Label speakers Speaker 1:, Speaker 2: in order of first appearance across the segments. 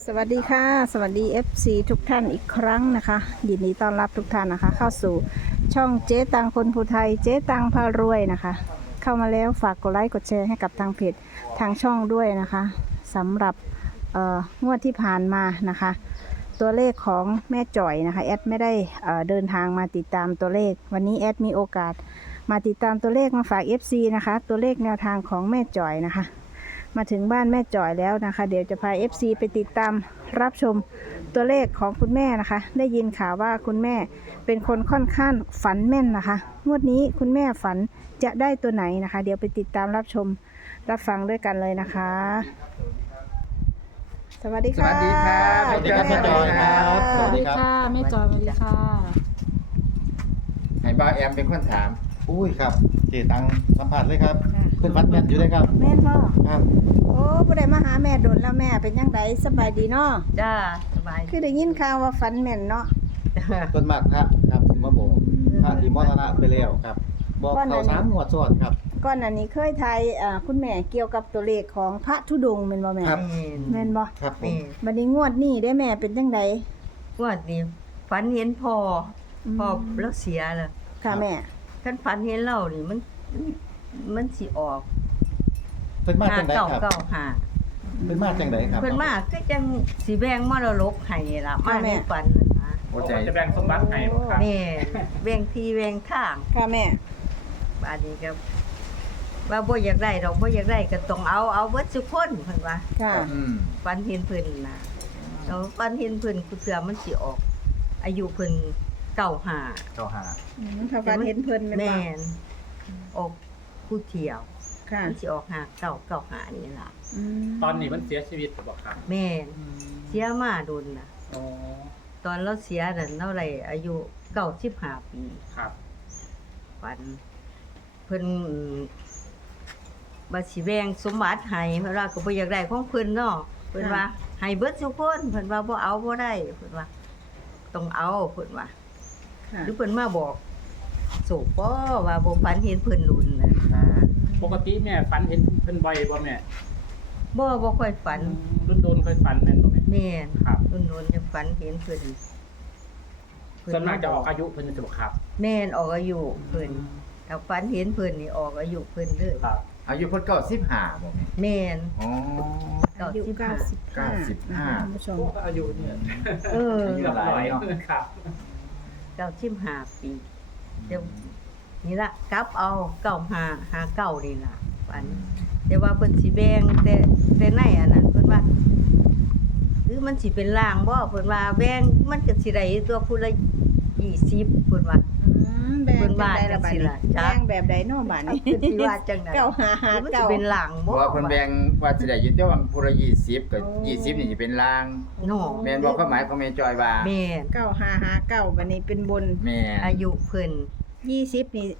Speaker 1: สวัสดีค่ะสวัสดี FC ทุกท่านอีกครั้งนะคะยินดีต้อนรับทุกท่านนะคะเข้าสู่ช่องเจ๊ตังคนภูไทยเจ๊ตังพารวยนะคะเข้ามาแล้วฝากกดไลค์กดแชร์ให้กับทางเพจทางช่องด้วยนะคะสำหรับงวดที่ผ่านมานะคะตัวเลขของแม่จ่อยนะคะแอดไม่ได้เดินทางมาติดตามตัวเลขวันนี้แอดมีโอกาสมาติดตามตัวเลขมาฝาก FC นะคะตัวเลขแนวทางของแม่จ่อยนะคะมาถึงบ้านแม่จ่อยแล้วนะคะเดี๋ยวจะพา FC ไปติดตามรับชมตัวเลขของคุณแม่นะคะได้ยินข่าวว่าคุณแม่เป็นคนค่อนข้างฝันแม่นนะคะงวดนี้คุณแม่ฝันจะได้ตัวไหนนะคะเดี๋ยวไปติดตามรับชมรับฟังด้วยกันเลยนะคะสวัสดีค่ะ
Speaker 2: สวัสดีครับ
Speaker 1: สวัสดีครับ
Speaker 2: แม่จอยครับ
Speaker 3: สวัสดีค่ะแม่จอยสวัสดีค่ะ
Speaker 2: ให้บ่าวแอมเป็นคนถาม
Speaker 4: อุ้ยครับเจตังสัมผัสเลยครับ
Speaker 1: ค่ะ
Speaker 4: เพิ่นฟัดแม่นอยู่เลยครับ
Speaker 1: แม่นพ่อ
Speaker 4: ครับ
Speaker 1: โอ้บ่ได้มาหาแม่โดนแล้วแม่เป็นยังไงสบายดีเนาะ
Speaker 3: จ้าสบาย
Speaker 1: คือได้ยินข่าวว่าฝันแม่นเนาะ
Speaker 4: ต้นมากพระครับสิมาบอกพระที่มรณะไปแล้วครับ บอกเขา3งวดซ้อนครับ
Speaker 1: ก่อนอันนี้เคยทายคุณแม่เกี่ยวกับตัวเลขของพระธุดงค์แม่นบ่แม่
Speaker 4: ครับ
Speaker 1: แม่นบ่
Speaker 4: ครับผม
Speaker 3: นี่
Speaker 1: บัดนี้งวดนี้ได้แม่เป็นจังได
Speaker 3: งวดนี้ฝันเห็นพ่อพ่อแล้วเสียเลย
Speaker 1: ค่ะแม่
Speaker 3: คันฝันเห็นเรานี่มันสิออก
Speaker 4: เพิ่นมาจังไดครับ
Speaker 3: เก้าหา
Speaker 4: เพิ่นมาจังไดครับ
Speaker 3: เพิ่นมาก็จังสิแบ่งมรดกให้ล่ะมาในฝันนะ
Speaker 2: โอ้ใจ
Speaker 5: จะแบ่งสมบัติให้บ่ครับ
Speaker 3: นี่แบ่งที่แบ่งทาง
Speaker 1: ค่ะแม่
Speaker 3: บาดนี้ก็ว่าบ่อยากได้ดอกบ่อยากได้ก็ต้องเอาเบิดทุกคนเพิ่นว่า
Speaker 1: ค่ะ
Speaker 2: อืม
Speaker 3: ฝันเห็นเพิ่นน่ะแล้วฝันเห็นเพิ่นกูเสือมันสิออก อายุเพิ่นเก้าหา
Speaker 2: เข้าหา
Speaker 1: ถ้าฝันเห็นเพิ่นแม่น
Speaker 3: แม่
Speaker 1: บ่
Speaker 3: นออกผู้เที่ยว
Speaker 1: ค่ะ
Speaker 3: มันสิออกหาเก้าหานี่ล่ะ
Speaker 5: ตอนนี้มันเสียชีวิตบ่ครับ
Speaker 3: แม่นเสียมาโดนน่ะ
Speaker 5: อ๋อ
Speaker 3: ตอนเราเสียนั่นเท่าไหร่อายุ95ปี
Speaker 5: ครับ
Speaker 3: ฝันเพิ่นบ่สิแบ่งสมบัติให้เพราะว่าก็บ่อยากได้ของเพิ่นเนาะเพิ่นว่าให้เบิดทุกคนเพิ่นว่าบ่เอาบ่ได้เพิ่นว่าต้องเอาเพิ่นว่า
Speaker 1: ค่ะ
Speaker 3: หรือเพิ่นมาบอกโศกบ่ว่าบ่ฝันเห็นเพิ่นดุนน่ะ
Speaker 5: ปกติแม่ฝันเห็นเพิ่นบ่อยบ่แม่
Speaker 3: บ่ค่อยฝัน
Speaker 5: โดนๆเคยฝันแม่นบ่แม่
Speaker 3: แม่น
Speaker 5: ครับ
Speaker 3: ดุนๆจะฝันเห็นเพิ่น
Speaker 5: ส่วนมากจะออกอายุเพิ่นจะบ่ครับ
Speaker 3: แม่นออกอายุเพิ่นถ้าฝันเห็นเพิ่นนี่ออกอายุเพิ่นเลย
Speaker 5: ครับ
Speaker 2: อายุเพิ่น95บ่แม่
Speaker 3: แม่น
Speaker 2: อ๋อ
Speaker 1: อายุ
Speaker 3: 95
Speaker 1: 95นะคะท่านผู้ชม
Speaker 5: อายุเนี่ย
Speaker 3: เออ
Speaker 2: อายุ
Speaker 5: เกือบ
Speaker 2: หลาย
Speaker 5: 100
Speaker 2: เนาะ
Speaker 5: ครับ
Speaker 3: 95ปีเดี๋ยวนี่ล่ะกลับเอา9559นี่ล่ะฝันแต่ว่าเพิ่นสิแบ่งแต่ในอันนั้นเพิ่นว่าหรือมันสิเป็นลางบ่เพิ่นว่าแบ่งมันก็สิได้ตัวผู้ละ20เพิ่นว่า
Speaker 1: แบ่ง
Speaker 3: เพิ่น
Speaker 1: จั
Speaker 3: ว่าง
Speaker 1: ไดล่ะบัด
Speaker 3: จังสิ
Speaker 1: นี้
Speaker 3: ล่ะจ๊ะ
Speaker 1: แบ่งแบบใดเนาะบัดนี้
Speaker 3: เพิ่นสิว่าจังได๋
Speaker 1: เก้าหาหา
Speaker 3: มันสิ
Speaker 1: เก้า
Speaker 3: เป็นลาง
Speaker 2: เพ
Speaker 3: บ่
Speaker 2: ราะว่าเพิ่นแบ่งว่าสิได้อยู่แต่ว่าผู้ละ20ก็20นี่สิเป็นลาง
Speaker 3: เนาะ
Speaker 2: แม่นบ่ความหมายของแม่จอยว่า
Speaker 3: แม่น
Speaker 1: เก้าหาหาเก้าบัดนี้เป็นบน
Speaker 2: แม่น
Speaker 3: อายุเพิ่น
Speaker 1: 20นี่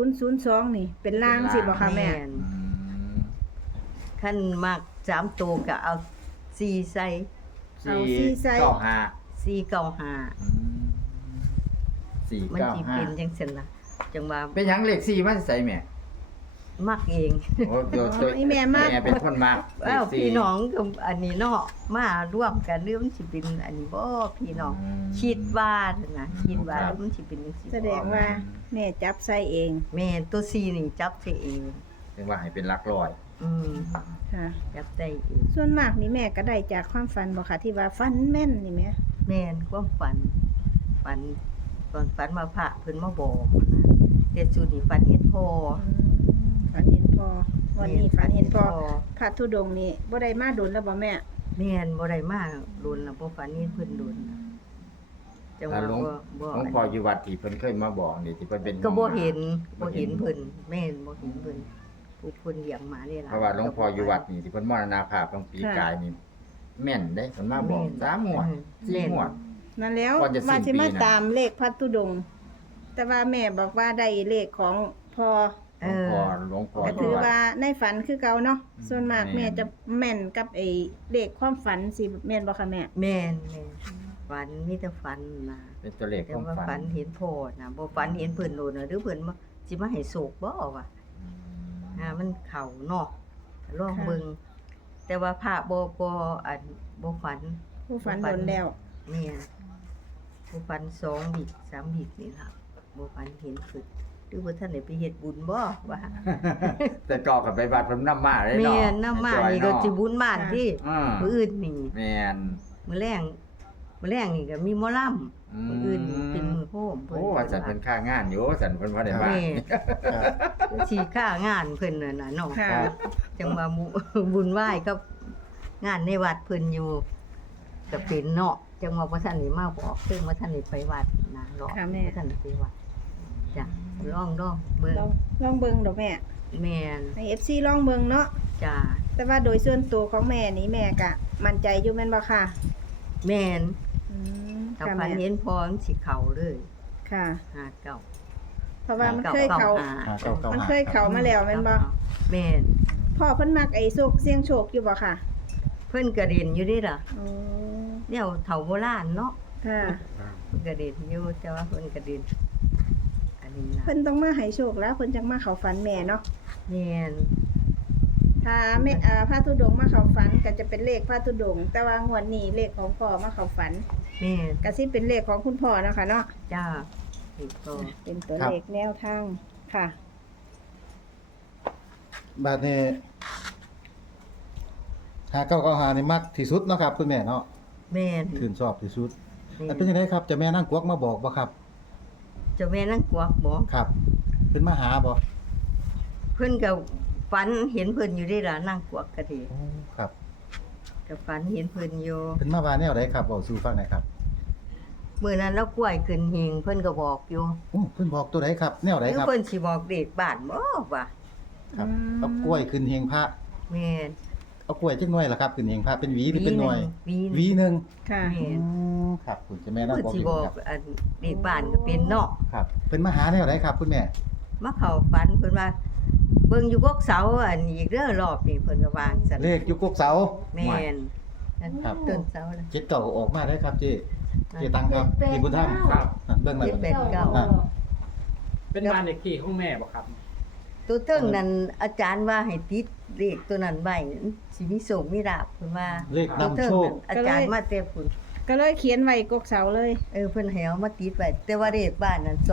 Speaker 1: 2002นี่เป็นล่างสิบ่คะแม่
Speaker 3: น
Speaker 2: อืม
Speaker 3: คันมัก3ตัวก็เอา4ใส่
Speaker 1: เอาซี่ใส่
Speaker 2: 495
Speaker 3: 495
Speaker 2: อืม
Speaker 3: มันสิเป็น
Speaker 2: 495
Speaker 3: จังซั่นล่ะจังว่า
Speaker 2: เป็นหยังเลข4มาใส่แม่
Speaker 3: มักเอง
Speaker 2: โอ้โดย
Speaker 1: อีแม่มาก
Speaker 2: แม่เป็นคนมักเล
Speaker 3: อ้าว
Speaker 2: ข
Speaker 3: พี่น้องก็อันนี้เนาะมาร่วมกันหรือมันสิเป็นอันนี้บ่พี่น้องคิดว่านะคิดว่ามันสิเป็นจังซี่
Speaker 1: แสดงว่าแม่จับใส่เอง
Speaker 3: แม่นตัว4นี่จับใส่เอง
Speaker 2: ถึงว่าให้เป็นหลักร้อย
Speaker 3: อืม
Speaker 1: ค่ะ
Speaker 3: จับได้เอง
Speaker 1: ส่วนมากนี่แม่ก็ได้จากความฝันบ่ค่ะที่ว่าฝันแม่นนี่แม่
Speaker 3: แม่นความฝันตอนฝันมาพระเพิ่นมาบอกนะแต่สุดนี่ฝันเห็นพ่อ
Speaker 1: ฝันเห็นพอวันนี้ฝันเห็นพอ
Speaker 3: แม่
Speaker 1: พระธุดงค์นี่บ่ได้มาโดนแล้วบ่แม่
Speaker 3: แม่นบ่ได้มาโดนน่ะบ่ฝันเห็นเพิ่นโดนน่ะจัง
Speaker 2: แล้ว
Speaker 3: ว่า
Speaker 2: หลวง
Speaker 3: บ่
Speaker 2: หลวงพ่ออยู่วัดที่เพิ่นเคยมาบอกนี่ที่เพิ่นเป็น
Speaker 3: ก็บ่เห็น
Speaker 2: บ่
Speaker 3: บ่เห็นเพิ่นแม่นบ่เห็นเพิ่นผู้เพิ่นเลี้ยงมานี่ล่ะ
Speaker 2: เพราะว่าหลวงพ่ออยู่วัดนี่ที่เพิ่นมรณภาพตั้งปีกายนี่แม่นได้เพิ่นมาบอก3งวด4งวด
Speaker 1: นั่นแล้ว
Speaker 2: ก่อนจะสิ้น
Speaker 1: ว่าสิมา
Speaker 2: ปีนะ
Speaker 1: ตามเลขพระธุดงค์แต่ว่าแม่บอกว่าได้เลขของพอ
Speaker 3: เอ
Speaker 2: หลวง
Speaker 3: อ
Speaker 2: พ่อ
Speaker 1: ก็
Speaker 2: อ
Speaker 1: ถื
Speaker 2: ยู่
Speaker 1: อ
Speaker 2: วัด
Speaker 1: ว่าในฝันคือเก่าเนาะส่วนมาก
Speaker 2: แม่
Speaker 1: แม่จะแม่นกับไอ้เลขความฝันสิแม่นบ่คะแม่
Speaker 3: แม่นฝันมีแต่ฝันนะ
Speaker 2: เป็นตัวเลข
Speaker 3: แต่
Speaker 2: ของ
Speaker 3: ว่า
Speaker 2: ฝั
Speaker 3: ฝั
Speaker 2: น
Speaker 3: นเห็นพ่อนะบ่ฝันเห็นเพิ่นโดนน่ะหรือเพิ่นมาสิมาให้โศกบ่วะมันเข้าเนาะลองเบิ่งแต่ว่าพระบ่อันบ่ฝัน
Speaker 1: ผู้ฝันโดนแล้ว
Speaker 3: แม่นบ่ฝัน2บิด3บิดนี่ล่ะบ่ฝันเห็นขึ้นหรือว่าท่านได้ไปเฮ็ดบุญบ่ว่า
Speaker 2: แต่ก่อกับไปบัดเพิ่นนำมาได้เนาะ
Speaker 3: แม่นนำมานี่ก็สิบุญบ้านที่
Speaker 2: อืม
Speaker 3: มื้ออื่นนี่
Speaker 2: แม่น
Speaker 3: มื้อแรงนี่ก็มีหมอลำมื้ออื่นนี่เป็นมื้อโฮม
Speaker 2: โอ้ว่าสันเพิ่นค่างานอยู่สันเพิ่นบ่ได้มา
Speaker 3: แม่
Speaker 4: ครับ
Speaker 3: สิค่างานเพิ่นน่ะนะเนาะ
Speaker 1: ค่ะ
Speaker 3: จังว่าหมู่ บุญไหว้กับงานในวัดเพิ่นอยู่ก็เป็นเนาะจังว่าบ่ทันได้มาบอกเพิ่นว่าท่านได้ไปวัดนะเนาะ
Speaker 1: ค่ะแม่
Speaker 3: บ่ทันได้ไปวัดจ้ะลองเบิ่ง
Speaker 1: ลองเบิ่งดอกแม่
Speaker 3: แม่น
Speaker 1: ให้ FC ลองเบิ่งเนาะ
Speaker 3: จ้ะ
Speaker 1: แต่ว่าโดยส่วนตัวของแม่นี่แม่ก็มั่นใจอยู่แม่นบ่ค่ะ
Speaker 3: แม่น
Speaker 1: อืม
Speaker 3: ถ้า
Speaker 1: ค่ะ
Speaker 3: ฝัน
Speaker 1: แม่
Speaker 3: เห็นพอมันสิเข้าเลย
Speaker 1: ค่ะ
Speaker 3: 5 9
Speaker 1: เพราะว่ามันเคยเข้า มันเคยเข้ามาแล้วแม่นบ่
Speaker 3: แม่น
Speaker 1: พ่อเพิ่นมักไอ้โชคเสี่ยงโชคอยู่บ่ค่ะ
Speaker 3: เพิ่นก็เด่นอยู่เด้ล่ะ
Speaker 1: อ๋อ
Speaker 3: แนวเฒ่าโบราณเนาะ
Speaker 1: ค่ะ
Speaker 3: เพิ่นก็เด่นอยู่แต่ว่าเพิ่นก็เด่นอันนี้นะ
Speaker 1: เพิ่นต้องมาให้โชคแล้วเพิ่นจังมาเข้าฝันแม่เนาะ
Speaker 3: แม่น
Speaker 1: ถ้าแม่พระธุดงค์มาเข้าฝันก็จะเป็นเลขพระธุดงค์แต่ว่างวดนี้เลขของพ่อมาเข้าฝัน
Speaker 3: แม่น
Speaker 1: ก็สิเป็นเลขของคุณพ่อเนาะค่ะเนาะ
Speaker 3: จ้าอีกก็
Speaker 1: เป็นตัวเลขแนวทางค่ะ
Speaker 4: บาดนี้5995นี่มักที่สุดเนาะครับคุณแม่เนาะ
Speaker 3: แม่น
Speaker 4: ชื่นชอบที่สุด
Speaker 3: แม่
Speaker 4: แล้วเป็นจังไดครับเจะแม่นางกวักมาบอกบ่ครับ
Speaker 3: เจ้าแม่นั่งกวักบ่
Speaker 4: ครับเพิ่นมาหาบ่
Speaker 3: เพิ่นก็ฝันเห็นเพิ่นอยู่ได้ล่ะนั่งกวักก็ดี
Speaker 4: โอ้ครับ
Speaker 3: ก็ฝันเห็นเพิ่นอยู่
Speaker 4: เพิ่นมาว่าแนวใดครับเว้าสู่ฟังหน่อยครับ
Speaker 3: มื้อนั้นเรากล้วยขึ้นหิงเพิ่นก็บอกอยู่
Speaker 4: โอ้เพิ่นบอกตัวใดครับ แนวใด
Speaker 3: หรือ
Speaker 4: ครับ
Speaker 3: เพิ่นสิบอกเด็กบ้านบ่ว่า
Speaker 4: ครับ
Speaker 1: อืม
Speaker 4: เอากล้วยขึ้นเฮงพระ
Speaker 3: แม่น
Speaker 4: เอากล้วยจักหน่วยล่ะครับขึ้นเฮงพระเป็นหวีหรือเป็นหน่วย
Speaker 3: ห
Speaker 4: หวีหนึง
Speaker 1: ค่ะ
Speaker 3: แม่น
Speaker 4: ครับคุณเจะแม่นาง
Speaker 3: เพิ่น
Speaker 4: กวัก
Speaker 3: สิ
Speaker 4: อยู่
Speaker 3: บอก
Speaker 4: ครับ
Speaker 3: อันเด็กบ้านก็เป็นเนาะ
Speaker 4: ครับเพิ่นมาหาแนวใดครับคุณแม่
Speaker 3: มาเข้าฝันเพิ่นว่าเบิ่งอยู่กกเสาอันอีกเด้อรอบนี้เพิ่นก็วางซั่น
Speaker 4: เลขอยู่กกเสา
Speaker 3: แม่นนั่น
Speaker 4: ครับ
Speaker 3: ต้นเสาน่ะ
Speaker 4: เจ็ดเก่าออกมาได้ครับเจตังครับพี่บุญธรรม
Speaker 5: ครับ
Speaker 4: เบิ่งมา
Speaker 3: เจ็ด
Speaker 4: เบิ่ง
Speaker 3: แปดเก้า
Speaker 4: อ่ะ
Speaker 5: เป็นบ้านเลขที่ของแม่บ่ครับ
Speaker 3: ตัวเทิงนั้นอาจารย์ว่าให้ติดเลขตัวนั้นไว้สิมีโชคมีลาภเพิ่นว่า
Speaker 4: เลข
Speaker 3: ตัวน
Speaker 4: ำ
Speaker 3: เทิง
Speaker 4: โชค
Speaker 3: นั้นอาจารย์มาแต่พุ่น
Speaker 1: ก็เลยเขียนไว้กกเสาเลย
Speaker 3: เพิ่นให้เอามาติดไว้แต่ว่าเลขบ้านนั้น2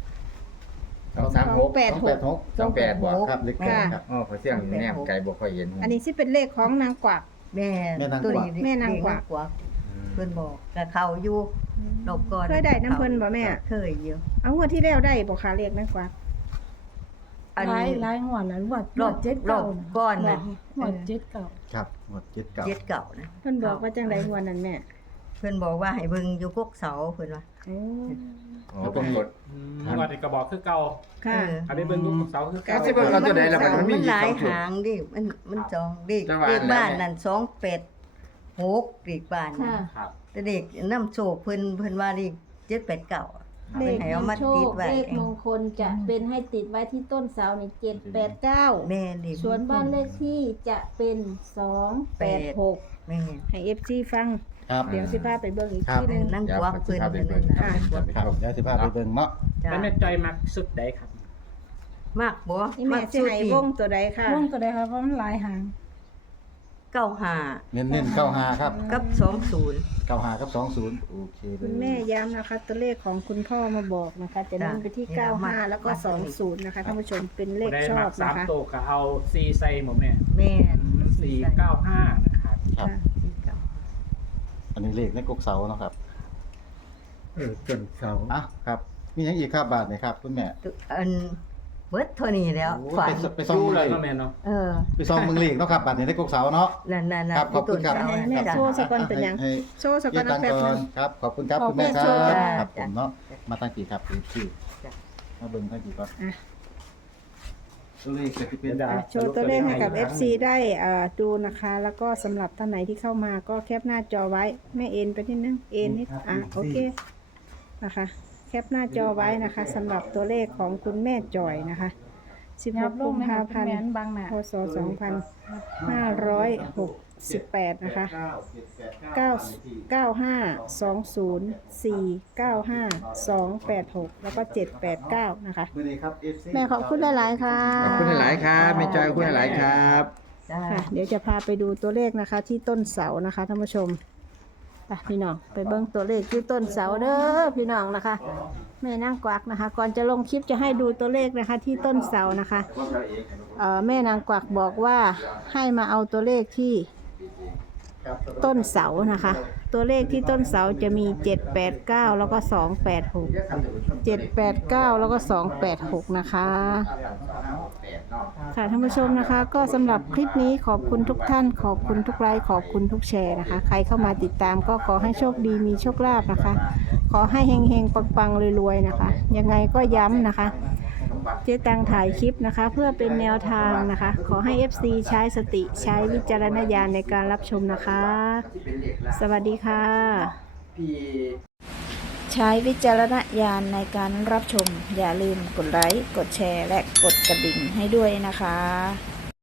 Speaker 2: 236
Speaker 4: 286
Speaker 2: 28บ่
Speaker 4: ครับเลขแปดครับ
Speaker 2: อ๋อพอเสียงอยู่แนมไกลบ่ค่อยเห็น
Speaker 1: อันนี้สิเป็นเลขของนางกวัก
Speaker 3: แม่
Speaker 4: แม่นางกวัก
Speaker 3: ตัวนี้
Speaker 1: แม่นางกวัก
Speaker 3: เลขเพิ่นบอกก็เข้าอยู่รอบก่อน
Speaker 1: เคยได้น้ำเพิ่นบ่แม่
Speaker 3: เคยอยู่
Speaker 1: เอางวดที่แล้วได้บ่คะเลขนางกวัก
Speaker 3: อัน
Speaker 6: หลาย
Speaker 3: นี้
Speaker 6: หลายงวดนั้นงวด
Speaker 3: รอบ
Speaker 6: เจ็ด
Speaker 3: รอ
Speaker 6: เก่า
Speaker 3: บก่อนน่ะ
Speaker 6: งวดเจ็ดเก่า
Speaker 4: ครับหมดเจ็ดเก่า
Speaker 3: เจ็ดเก่านะ
Speaker 1: เพิ่นบอกว่าจังไดงวดนั้นแม่
Speaker 3: เพิ่นบอกว่าให้เบิ่งอยู่กกเสาเพิ่นว่า
Speaker 1: โอ้
Speaker 2: อ๋อผมกด
Speaker 5: งวดนี้ก็บอกคือเก่า
Speaker 1: ค่ะ
Speaker 5: อันนี้เบิ่งลูกเสาคือ
Speaker 2: ก็
Speaker 5: เก่า
Speaker 2: สิเบิ่งเอาตัวใดล่ะมันมี
Speaker 3: มัน
Speaker 2: อยู่
Speaker 3: หลาย
Speaker 2: 2จุด
Speaker 3: หางดิมันจองเด็ก
Speaker 2: จังหวะ
Speaker 3: เด็กบ้าน
Speaker 2: นั้นแหละ
Speaker 3: นั่น286เด็กบ้านนั่น
Speaker 6: ค่ะ
Speaker 5: ครับ
Speaker 3: แต่เด็กน้ำโชคเพิ่นว่าเด็ก789
Speaker 6: เล
Speaker 3: เพิ่น
Speaker 6: ข
Speaker 3: ให้เอามา
Speaker 6: โช
Speaker 3: ติ
Speaker 6: ค
Speaker 3: ดไว้
Speaker 6: เลขมงคลจะเป็นให้ติดไว้ที่ต้นเสาใน789
Speaker 3: แม่เด็ก
Speaker 6: ส่วนบ้านเลขที่จะเป็น286
Speaker 3: แม่
Speaker 1: ให้ FC ฟัง
Speaker 4: ครับ
Speaker 1: เดี๋ยวสิพาไปเบิ่งอีก
Speaker 4: ครับ
Speaker 1: ทีหนึง
Speaker 3: นั่งกวักเพิ่น
Speaker 2: ครับ
Speaker 3: เพิ่นน่ะ
Speaker 1: ค่ะ
Speaker 4: ครับเดี๋ยวสิพาไปเบิ่งเนาะ
Speaker 3: จ้ะ
Speaker 5: แล้วแม่จอยมักสุดใดครับ
Speaker 3: มากบ่
Speaker 1: นี่แม่สิให้วงตัวใดค่ะ
Speaker 6: วงตัวใดคะเพราะมันหลายหาง
Speaker 3: 95
Speaker 4: เน้นๆ95ครับ
Speaker 3: กับ20
Speaker 4: 95กับ20โอเคเล
Speaker 1: คุ
Speaker 4: ย
Speaker 1: ณแม่ย้ำนะคะ ตัวเลขของคุณพ่อมาบอกนะคะ จะเน้นไปที่
Speaker 3: จ้ะ
Speaker 1: 95 แล้วก็ 20 นะคะท่านผู้ชมเป็นเลข
Speaker 5: ได้
Speaker 1: ชอ
Speaker 5: มั
Speaker 1: บ
Speaker 5: ก
Speaker 1: นะคะ
Speaker 5: 3โตวก็เอา4ใส่หมดแม่
Speaker 3: แม่
Speaker 5: 495นะครับ
Speaker 4: ครับ
Speaker 1: ค่ะ
Speaker 3: 49
Speaker 4: อันนี้เลขในกกเสาเนาะครับ
Speaker 2: จนเสา
Speaker 4: อ่ะครับมีหยังอีกครับบาทนี่ครับคุณแม่
Speaker 3: อันเบิดเท่านี้แล้ว
Speaker 4: โอ้ย
Speaker 3: ฝัน
Speaker 4: ไปซ่อง
Speaker 5: ดู
Speaker 4: เบิ่ง
Speaker 5: เล
Speaker 4: เลย ย
Speaker 5: เนาะแม่เนาะ
Speaker 4: ไปซ่องเบิ่งเลขเนาะครับบาทนี้ในกกเสาเนาะ
Speaker 3: นั่นๆๆ
Speaker 4: ครับขอบคุณครับ
Speaker 3: ที่ต้นเสา
Speaker 1: แม่
Speaker 3: จ้ะ
Speaker 1: โซ่สกอนเป็นหยัง
Speaker 4: ให้
Speaker 1: โซ่สก
Speaker 4: เรี
Speaker 1: อย น
Speaker 4: กตั
Speaker 1: เอา
Speaker 4: งค์
Speaker 1: แป๊บ
Speaker 4: ก่อ
Speaker 1: นึ
Speaker 4: น
Speaker 1: ง
Speaker 4: ครับขอบคุณครับ
Speaker 6: ขอบ
Speaker 4: คุณแม่
Speaker 6: คุณ
Speaker 4: ครับ
Speaker 6: จ้า
Speaker 4: ครับผมเนาะมาตั้งกี่ครับที่
Speaker 3: จ้ะ
Speaker 4: มาเบิ่งตั้งกี่ก่อน
Speaker 1: อ่ะ
Speaker 4: ตัวเลขจะเป็น
Speaker 1: โชว์ตัวเลขให้กับ FC ได้ดูนะคะ แล้วก็สำหรับท่านไหนที่เข้ามาก็แคปหน้าจอไว้แม่เอ็นไปนิดนึงเอ็นนิดโอเคนะคะ แคปหน้าจอไว้นะคะสำหรับตัวเลขของคุณแม่จอยนะคะ
Speaker 6: ยับ
Speaker 1: 16
Speaker 6: ล
Speaker 1: กุ
Speaker 6: ง
Speaker 1: ม
Speaker 6: นะ
Speaker 1: ภา
Speaker 6: คะ
Speaker 1: พัน
Speaker 6: แม่
Speaker 1: ธ์
Speaker 6: นบางหน้า
Speaker 1: พศ 2568 นะคะ 99520495286 แล้วก็ 789 นะคะ
Speaker 4: มื้อนี้ครับ FC
Speaker 1: แม่ขอบคุณหลายๆค่ะ
Speaker 2: ขอบคุณหลายๆครับแม่จอยขอบคุณหลายๆครับ
Speaker 3: จ้า
Speaker 1: ค่ะ เดี๋ยวจะพาไปดูตัวเลขนะคะ ที่ต้นเสานะคะท่านผู้ชมไปพี่น้องไปเบิ้งตัวเลขที่ต้นเสาเด้อพี่น้องนะคะ แม่นางกวักนะคะ ก่อนจะลงคลิปจะให้ดูตัวเลขนะคะ ที่ต้นเสานะคะแม่นางกวักบอกว่าให้มาเอาตัวเลขที่ต้นเสานะคะ ตัวเลขที่ต้นเสาจะมี789แล้วก็286 789แล้วก็286นะคะค่ะท่านผู้ชมนะคะ ก็สำหรับคลิปนี้ขอบคุณทุกท่านขอบคุณทุกไลค์ขอบคุณทุกแชร์นะคะ ใครเข้ามาติดตามก็ขอให้โชคดีมีโชคลาภนะคะ ขอให้เฮงๆปังๆรวยๆนะคะ ยังไงก็ย้ำนะคะ เจ๊ตังถ่ายคลิปนะคะ เพื่อเป็นแนวทางนะคะ ขอให้ FC ใช้สติใช้วิจารณญาณในการรับชมนะคะ สวัสดีค่ะ ใช้วิจารณญาณในการรับชม อย่าลืมกดไลค์กดแชร์และกดกระดิ่งให้ด้วยนะคะ